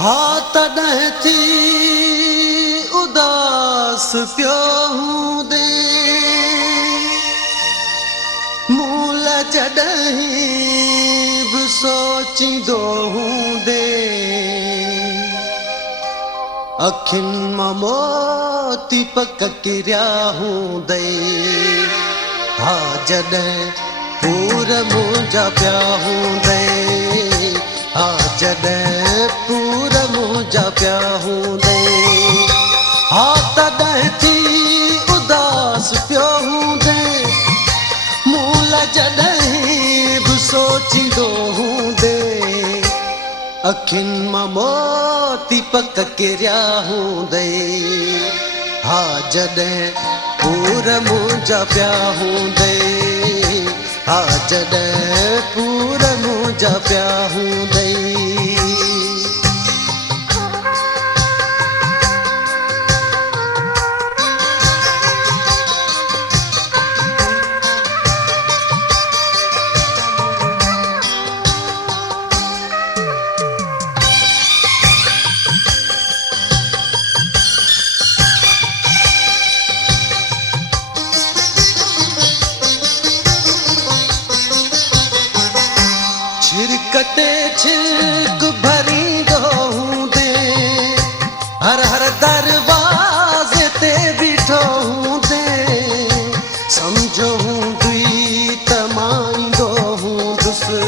हाँ तॾहिं थी उदास पियो हूंदे मूल जॾहिं बि सोचींदो हूंदे अखियुनि मां मोती पक किरिया हूंदे हा जॾहिं पूर मुंहिंजा पिया हूंदे हा जॾहिं पूर मुंहिंजा पिया हूंदे हा तॾहिं थी उदास पियो हूंदे मूल जॾहिं बि सोचींदो हूंदे अखियुनि मां मोती पक किरिया हूंदे हा जॾहिं पूर मुंहिंजा पिया हूंदे हा जॾहिं पूर मुंहिंजा पिया हूंदे छिरकते छिरक भरींदो हूंदे हर हर दरवाज़े ते बीठो हूंदे सम्झो हूंदी त मां ईंदो हूंदुसि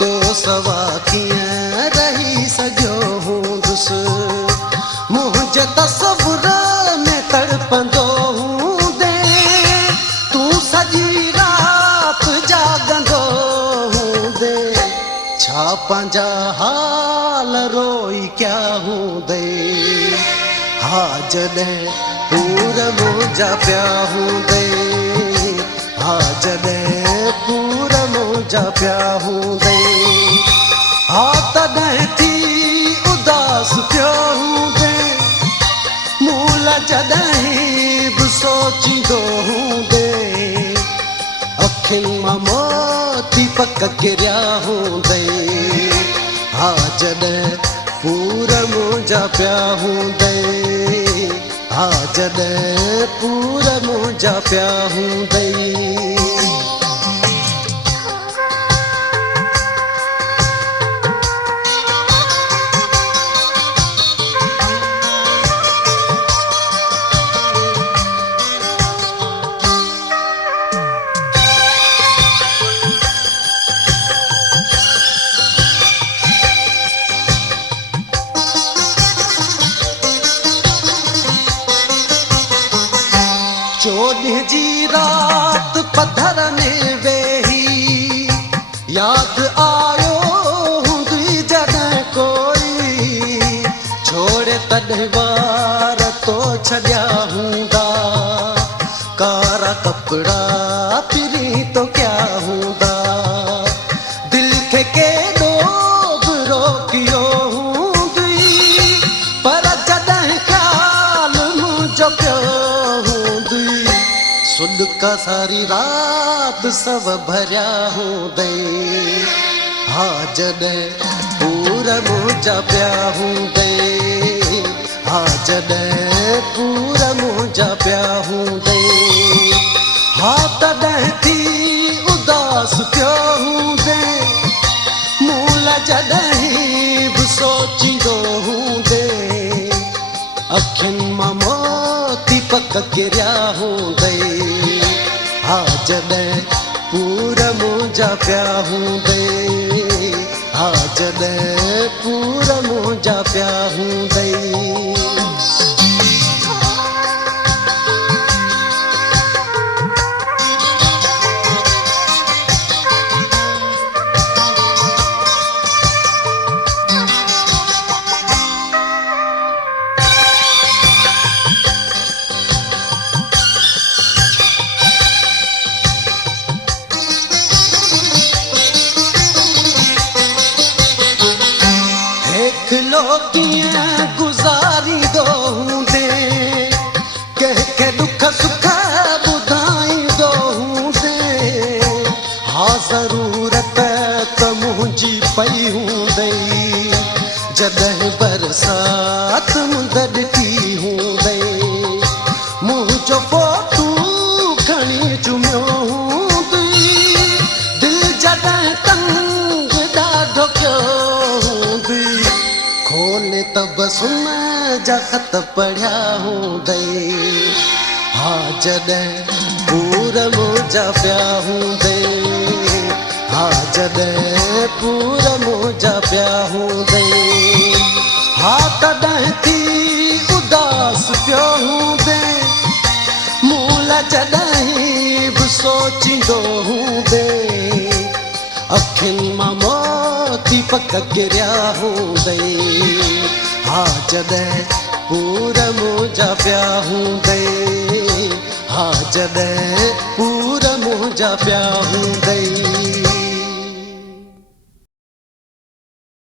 तो सवा कीअं रही सघियो हूंदुसि मुंहिंजे तसवुर में तड़पंदो हूंदे तूं सॼी राति जाॻंदो छा पंहिंजा हाल रोई क्या हूंदे हा जॾहिं पूर मुंहिंजा पिया हूंदे हा जॾहिं पूर मुंहिंजा पिया हूंदे हा तॾहिं थी उदास पियो हूंदे मूल जॾहिं बि सोचींदो हूंदे अखियुनि मां मोती पक किरिया हूंदे हा जॾहिं पूर मुंहिंजा पिया हूंदे हा जॾहिं पूर मुंहिंजा पिया हूंदे चोॾहं जी राति पधर में वेही यादि आयो हूंदी जॾहिं कोई छोड़े तॾहिं वार तो छॾिया हूंदा कारा कपिड़ा पिरी तो क्या हूंदा दिलि खे केॾो बि रोकियो हूंदी पर जॾहिं ख़्याल मुंहिंजो पियो सुॾका सारी राति सव भरिया हूंदे हा जॾहिं पूर मुंहिंजा पिया हूंदे हा जॾहिं पूर मुंहिंजा पिया हूंदे हा तॾहिं थी उदास पियो हूंदे मूल जॾहिं बि सोचींदो हूंदे अखियुनि मां मोती पक किरिया हूंदे हा जॾहिं पूर मुंहिंजा पिया हूंदे हा जॾहिं पूर मुंहिंजा पिया हूंदे लो कीअं गुज़ारींदो हूंदे कंहिंखे दुख सुख ॿुधाईंदो हूंदे हा ज़रूरत त मुंहिंजी पई हूंदई जॾहिं त बस उन जा ख़त पढ़िया हूंदई। हा जॾहिं पूर मौजा पिया हूंदई। हा जॾहिं पूर मौजा पिया हूंदई। हा तॾहिं थी उदास पियो हूंदई। मूं लाइ जॾहिं बि सोचींदो हूंदई। अखियुनि मां मोती पक किरिया हूंदई। हा जॾहिं पूर मौजा पिया हूंदई। हा जॾहिं पूर मौजा पिया हूंदई।